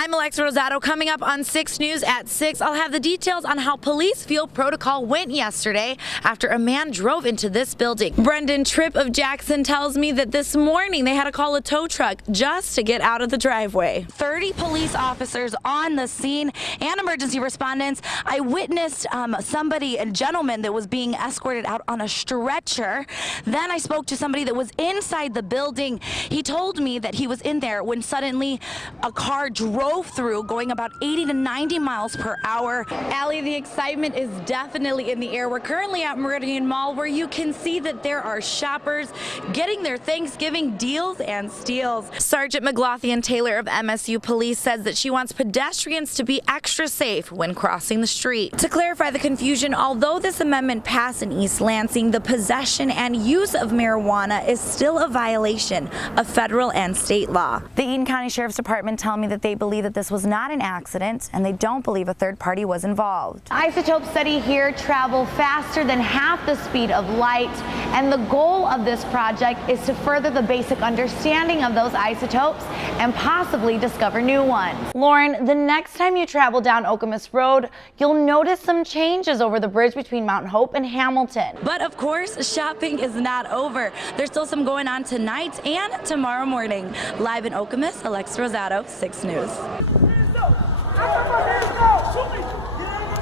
I'm ALEXIS Rosado. Coming up on 6 News at 6, I'll have the details on how police feel protocol went yesterday after a man drove into this building. Brendan Tripp of Jackson tells me that this morning they had to call a tow truck just to get out of the driveway. 30 police officers on the scene and emergency respondents. I witnessed a gentleman that was being escorted out on a stretcher. Then I spoke to somebody that was inside the building. He told me that he was in there when suddenly a car drove through going about 80 to 90 miles per hour. Allie, the excitement is definitely in the air. We're currently at Meridian Mall where you can see that there are shoppers getting their Thanksgiving deals and steals. Sergeant McLaughlin Taylor of MSU Police says that she wants pedestrians to be extra safe when crossing the street. To clarify the confusion, although this amendment passed in East Lansing, the possession and use of marijuana is still a violation of federal and state law. The Eaton County Sheriff's Department tell me that they believe that this was not an accident and they don't believe a third party was involved. Isotope study here travel faster than half the speed of light, and the goal of this project is to further the basic understanding of those isotopes and possibly discover new ones. Lauren, the next time you travel down Okemos Road, you'll notice some changes over the bridge between Mount Hope and Hamilton. But of course, shopping is not over. There's still some going on tonight and tomorrow morning. Live in Okemos, ALEXIS Rosado, 6 News. I got my hands down, shoot me!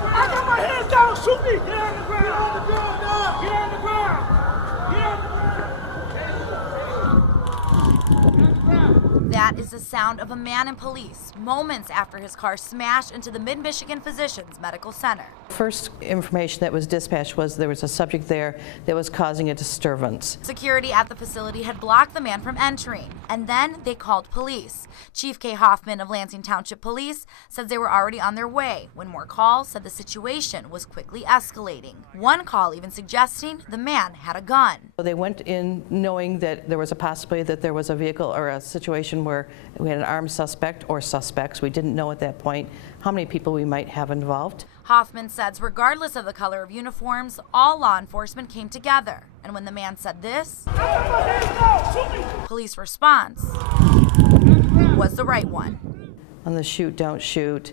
I got my hands down, shoot me! Get on the ground! Get on the ground, dog! Get on the ground! Get on the ground! That is the sound of a man in police moments after his car smashed into the Mid-Michigan Physicians Medical Center. First information that was dispatched was there was a subject there that was causing a disturbance. Security at the facility had blocked the man from entering, and then they called police. Chief Kay Hoffman of Lansing Township Police says they were already on their way when more calls said the situation was quickly escalating. One call even suggesting the man had a gun. They went in knowing that there was a possibility that there was a vehicle or a situation where we had an armed suspect or suspects. We didn't know at that point how many people we might have involved. Hoffman says regardless of the color of uniforms, all law enforcement came together. And when the man said this, police response was the right one. On the shoot, don't shoot,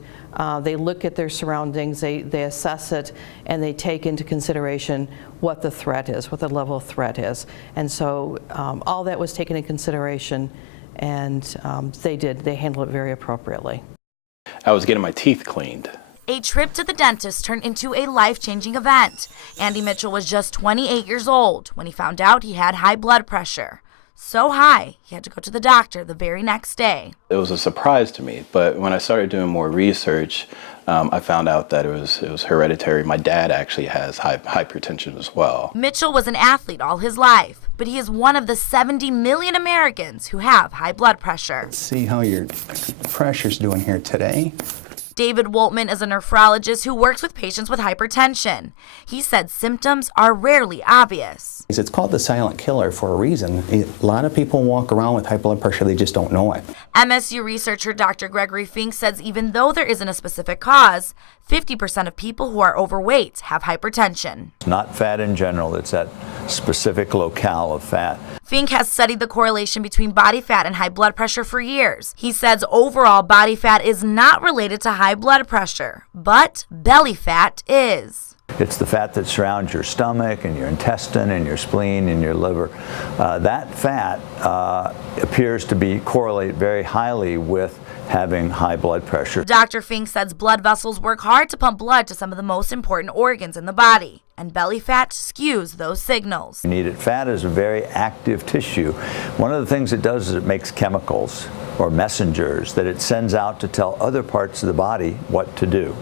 they look at their surroundings, they assess it, and they take into consideration what the threat is, what the level of threat is. And so all that was taken into consideration, and they handled it very appropriately. I was getting my teeth cleaned. A trip to the dentist turned into a life-changing event. Andy Mitchell was just 28 years old when he found out he had high blood pressure. So high, he had to go to the doctor the very next day. It was a surprise to me, but when I started doing more research, I found out that it was hereditary. My dad actually has hypertension as well. Mitchell was an athlete all his life, but he is one of the 70 million Americans who have high blood pressure. Let's see how your pressure's doing here today. David Woltman is a nephrologist who works with patients with hypertension. He said symptoms are rarely obvious. It's called the silent killer for a reason. A lot of people walk around with high blood pressure, they just don't know it. MSU researcher Dr. Gregory Fink says even though there isn't a specific cause, 50% of people who are overweight have hypertension. It's not fat in general, it's that specific locale of fat. Fink has studied the correlation between body fat and high blood pressure for years. He says overall body fat is not related to high blood pressure, but belly fat is. It's the fat that surrounds your stomach and your intestine and your spleen and your liver. That fat appears to correlate very highly with having high blood pressure. Dr. Fink says blood vessels work hard to pump blood to some of the most important organs in the body, and belly fat skews those signals. Needed fat is a very active tissue. One of the things it does is it makes chemicals or messengers that it sends out to tell other parts of the body what to do.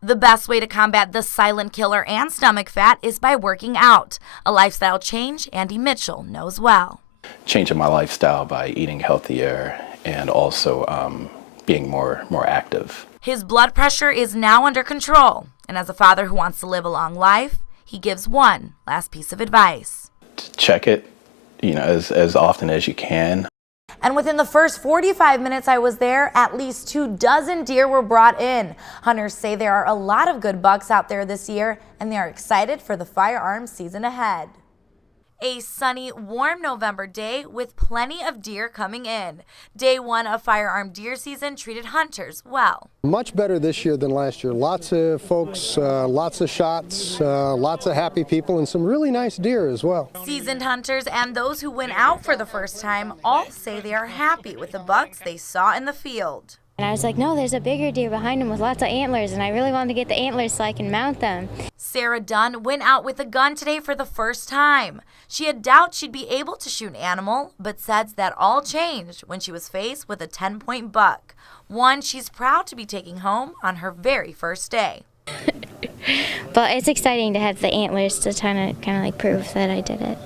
The best way to combat the silent killer and stomach fat is by working out, a lifestyle change Andy Mitchell knows well. Changing my lifestyle by eating healthier and also being more active. His blood pressure is now under control, and as a father who wants to live a long life, he gives one last piece of advice. Check it, as often as you can. And within the first 45 minutes I was there, at least 24 deer were brought in. Hunters say there are a lot of good bucks out there this year, and they are excited for the firearms season ahead. A sunny, warm November day with plenty of deer coming in. Day one of firearm deer season treated hunters well. Much better this year than last year. Lots of folks, lots of shots, lots of happy people, and some really nice deer as well. Seasoned hunters and those who went out for the first time all say they are happy with the bucks they saw in the field. And I was like, no, there's a bigger deer behind him with lots of antlers, and I really wanted to get the antlers so I can mount them. Sarah Dunn went out with a gun today for the first time. She had doubts she'd be able to shoot an animal, but says that all changed when she was faced with a 10-point buck, one she's proud to be taking home on her very first day. But it's exciting to have the antlers to kind of like prove that I did it.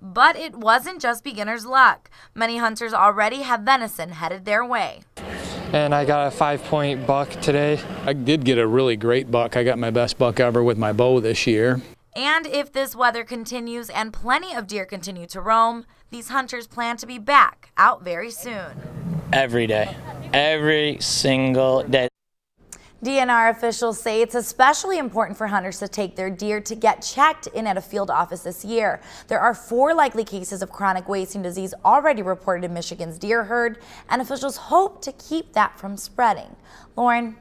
But it wasn't just beginner's luck. Many hunters already have venison headed their way. And I got a 5-point buck today. I did get a really great buck. I got my best buck ever with my bow this year. And if this weather continues and plenty of deer continue to roam, these hunters plan to be back out very soon. Every day, every single day. DNR officials say it's especially important for hunters to take their deer to get checked in at a field office this year. There are 4 likely cases of chronic wasting disease already reported in Michigan's deer herd, and officials hope to keep that from spreading. Lauren.